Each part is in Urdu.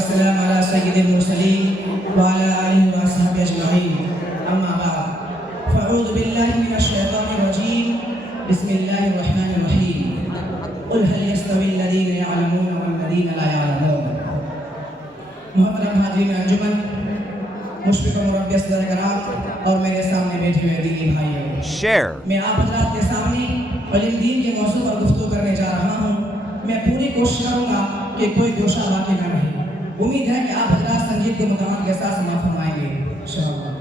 والسلام على سيد المرسلين وعلى آله وأصحابه أجمعين. أما بعد فأعوذ بالله من الشيطان الرجيم. بسم الله الرحمن الرحيم. قل هل يستوي الذين يعلمون والذين لا يعلمون. محترم حاضرین انجمن، مشفق و مربی صدر کرام اور میرے سامنے بیٹھے ہوئے دینی بھائیوں، میں آپ حضرات کے سامنے علم دین کے موضوع پر گفتگو کرنے جا رہا ہوں. میں پوری کوشش کروں گا کہ کوئی گوشہ باقی نہ رہے. امید ہے کہ آپ حضرات سنجید کو مکمل کے ساتھ سماعت فرمائیں گے انشاءاللہ.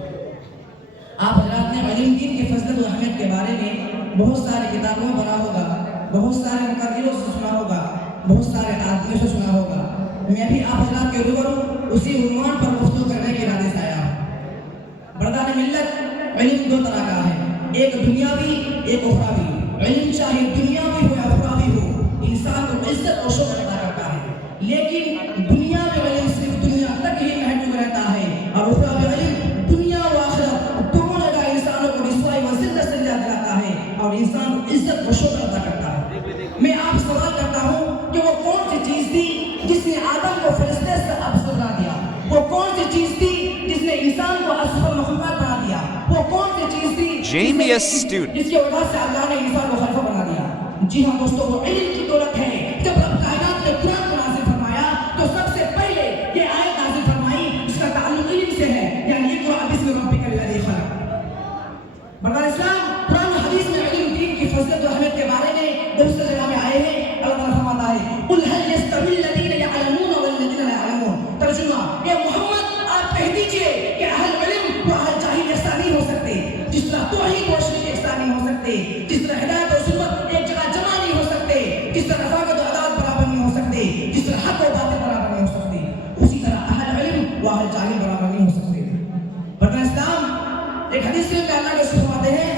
آپ حضرات نے علم دین کی فضیلت و اہمیت کے بارے میں بہت ساری کتابوں میں پڑھا ہوگا، بہت سارے مقرروں سے سنا ہوگا، بہت سارے آدمیوں سے سنا ہوگا. میں بھی آپ حضرات کے روبرو اسی عنوان پر گفتگو کرنے کے ارادے سے آیا ہوں. بردان ملت، علم دو طرح کا ہے، ایک دنیاوی ایک اخروی. علم چاہے دنیاوی ہو یا اخروی ہو، انسان کو عزت اور شرف عطا کرتا ہے. لیکن دنیا میں علم صرف دنیا تک ہی محدود رہتا ہے، اور اخروی علم دنیا و آخرت دونوں جگہ انسانوں کو رسوائی و ذلت سے نجات دلاتا ہے اور انسان کو عزت و شرف عطا کرتا ہے. میں آپ سے سوال کرتا ہوں کہ وہ کون سی چیز تھی جس نے آدم کو فرشتے سے افضل بنا دیا؟ وہ کون سی چیز تھی جس نے انسان کو اشرف مخلوقات بنا دیا؟ وہ کون سی چیز تھی جس کی وجہ سے اللہ نے انسان کو خلیفہ بنا دیا؟ جی ہاں دوستو، وہ علم کی دولت ہے. جب رب کائنات نے قرآن کو نازل فرمایا تو سب سے پہلے یہ آیت نازل فرمائی جس کا تعلق علم سے ہے، یعنی اقرأ باسم ربک الذی خلق. برادر اسلام، قرآن و حدیث میں علم دین کی فضیلت و اہمیت کے بارے میں بہت سے جگہ میں آئے ہیں. اللہ تعالیٰ فرماتا ہے قل هل يستوي الذين يعلمون والذين لا يعلمون. ترجمہ، اے محمد آپ کہہ دیجئے کہ اہل علم و اہل جاہل ایسا نہیں ہو سکتے. جس طرح توحید و شرک ایسا نہیں ہو سکتے، جس طرح ہدایت و سنت ایک جگہ جمع نہیں ہو سکتے، جس طرح رفاقت و عدالت برابر نہیں ہو سکتے، جس طرح حق و باطل برابر نہیں ہو سکتے، اسی طرح اہل علم و اہل جاہل برابر نہیں ہو سکتے. برادر اسلام، ایک حدیث میں اللہ کے رسول فرماتے ہیں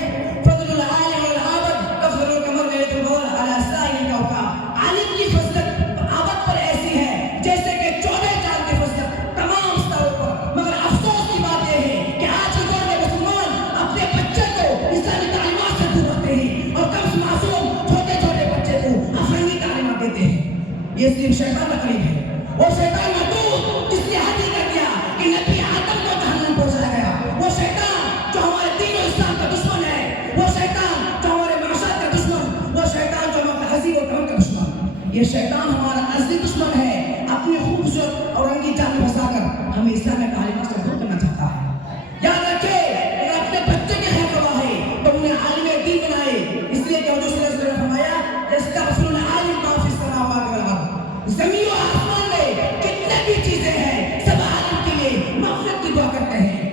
فضل العالم والعابد کفضل القمر لیلۃ البدر علی سائر الکوكب. عالم کی فضیلت عابد پر ایسی ہے جیسے کہ 14 چاند کی فضیلت تمام ستاروں پر. مگر افسوس کی بات یہ ہے کہ آج کے دور میں مسلمان اپنے بچے کو اسلامی تعلیمات سے دور رکھتے ہیں اور کم معصوم چھوٹے چھوٹے بچے کو افرنگی تعلیمات دیتے ہیں. یہ صرف شیطان کا قریب ہے. وہ شیطان مردود جس نے حدی کر دیا کہ نبی آدم کو جہنم پہنچایا گیا. وہ شیطان جو ہمارے دین و اسلام کا دشمن ہے، وہ شیطان جو ہمارے معاشرت کا دشمن، وہ شیطان جو ہمارے تہذیب و قوم کا دشمن. یہ شیطان ہمارا اصلی دشمن ہے. اپنی خوبصورت اور رنگی جان میں پھنسا کر ہمیں اسلامی تعلیمات سے دور کرنا چاہتا ہے. یاد رکھے، اگر اپنے بچے کے خیر خواہ ہے تو انہیں عالم دین بنائے. اس لیے کہ حضور صلی اللہ علیہ وسلم نے فرمایا یستغفر العالم ما فی السماوات والارض. زمین و آسمان میں جتنے بھی چیزیں ہیں سب عالم کے لیے مغفرت کی دعا کرتے ہیں.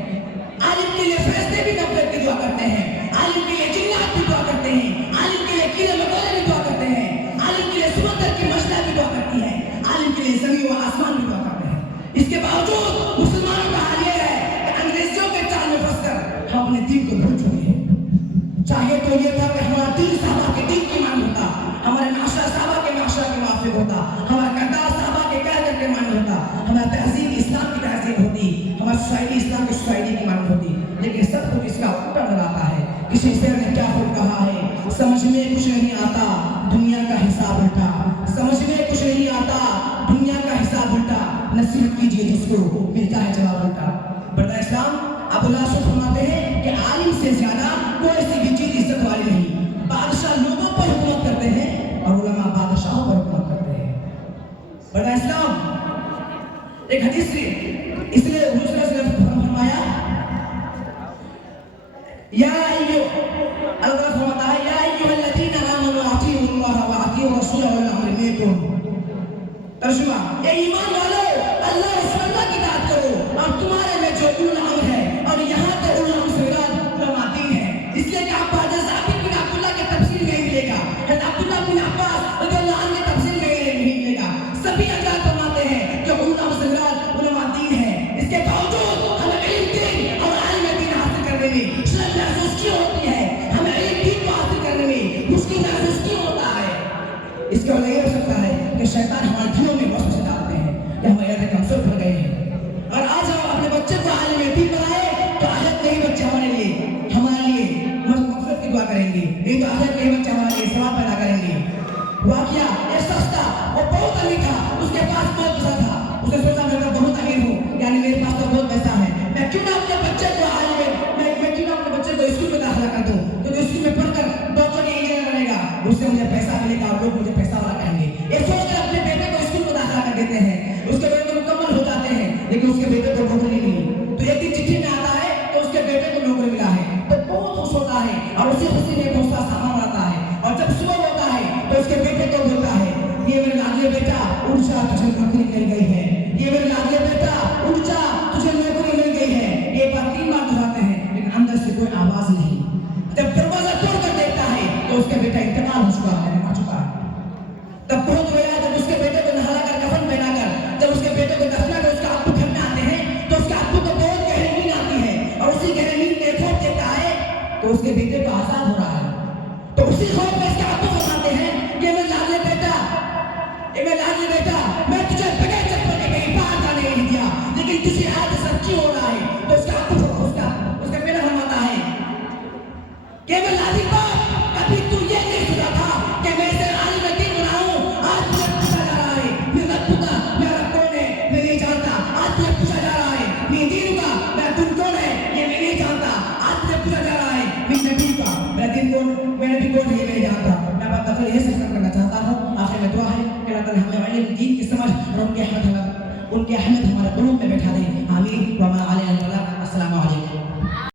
عالم کے لیے فرشتے بھی مغفرت کی دعا کرتے ہیں. عالم کے لیے جنات بھی دعا کرتے ہیں. عالم کے لیے کیڑے مکوڑے بھی دعا کرتے ہیں. عالم کے لیے سمندر کی مچھلیاں بھی دعا کرتی ہیں. عالم کے لیے زمین و آسمان بھی دعا کرتے ہیں. اس کے باوجود مسلمانوں کا حال یہ ہے کہ انگریزوں کے جال میں پھنس کر ہم اپنے دین کو بھول چکے ہیں. چاہے تو یہ تھا کہ ہمارا دین صحابہ کے دین کی مان ہوتا، ہمارے معاشرہ صحابہ کے معاشرہ کے موافق ہوتا، ہمارا کردار صحابہ کے کردار کے مان ہوتا، ہمارا تہذیب اسلام کی تہذیب ہوتی، ہماری سوسائٹی اسلام کی سوسائٹی کی مان ہوتی. لیکن سب کچھ اس کا الٹا نظر آتا ہے. کسی شعر نے کیا خوب کہا ہے، سمجھ میں کچھ نہیں آتا دنیا کا حساب الٹا. سمجھ میں کچھ نہیں آتا دنیا کا حساب الٹا. نصیحت کیجیے جس کو ملتا ہے جواب الٹا. برادر اسلام، عبداللہ شیخ فرماتے ہیں کہ عالم سے زیادہ کوئی سی بھی چیز عزت والی نہیں. بادشاہ لوگوں پر حکومت کرتے ہیں اور علماء بادشاہوں پر حکومت کرتے ہیں. برادر اسلام، ایک حدیث سے اس لیے حضور صلی اللہ علیہ وسلم فرمایا یا ایو، اللہ فرماتا ہے یا ایھا الذین آمنوا اطیعوا اللہ واطیعوا الرسول واولی الامر منکم. ترجمہ، اے ایمان والو، اللہ اور رسول اللہ کی اطاعت کرو اور تمہارے میں جو اولو الامر ہے، اور یہاں تو اولو الامر سے مراد علماء دین ہے. اس لیے کہ آپ کو حضرت ثابت بن عبداللہ کے تفسیر میں ملے گا، حضرت عبداللہ بن عباس رضی اللہ عنہ کے تفسیر میں نہیں ملے گا. سبھی حضرات فرماتے ہیں کہ اولو الامر سے مراد علماء دین ہے. اس کے باوجود ہمیں علم دین اور عالم دین حاصل کرنے میں شرم محسوس کیوں ہوتی ہے؟ ہمیں علم دین کو حاصل کرنے میں مشکل محسوس کیوں ہوتا ہے؟ اس کا وجہ یہ ہو سکتا ہے کہ شیطان ہمارے دلوں میں وسوسے ڈالتے ہیں کہ ہم ایسے کمزور پڑ گئے ہیں. اور آج ہم اپنے بچے کو عالم دین بنائے تو آخرت کے ہی بچے ہمارے لیے مغفرت کی دعا کریں گے. نہیں تو آخرت کے ہی بچے ہمارے لیے ثواب پیدا کریں گے. واقعہ ایک شخص تھا، وہ بہت امیر تھا، اس کے پاس بہت پیسہ تھا. اس نے سوچا میرا بھی کون نہیں میں جانتا. میں آپ کا یہ سفر کرنا چاہتا ہوں. آخر میں دعا ہے کہ اللہ تعالیٰ ہمیں علم دین کی سمجھ اور ان کی احمد ہمارے قلوب میں بیٹھا دے. آمین. وما علینا البلاغ.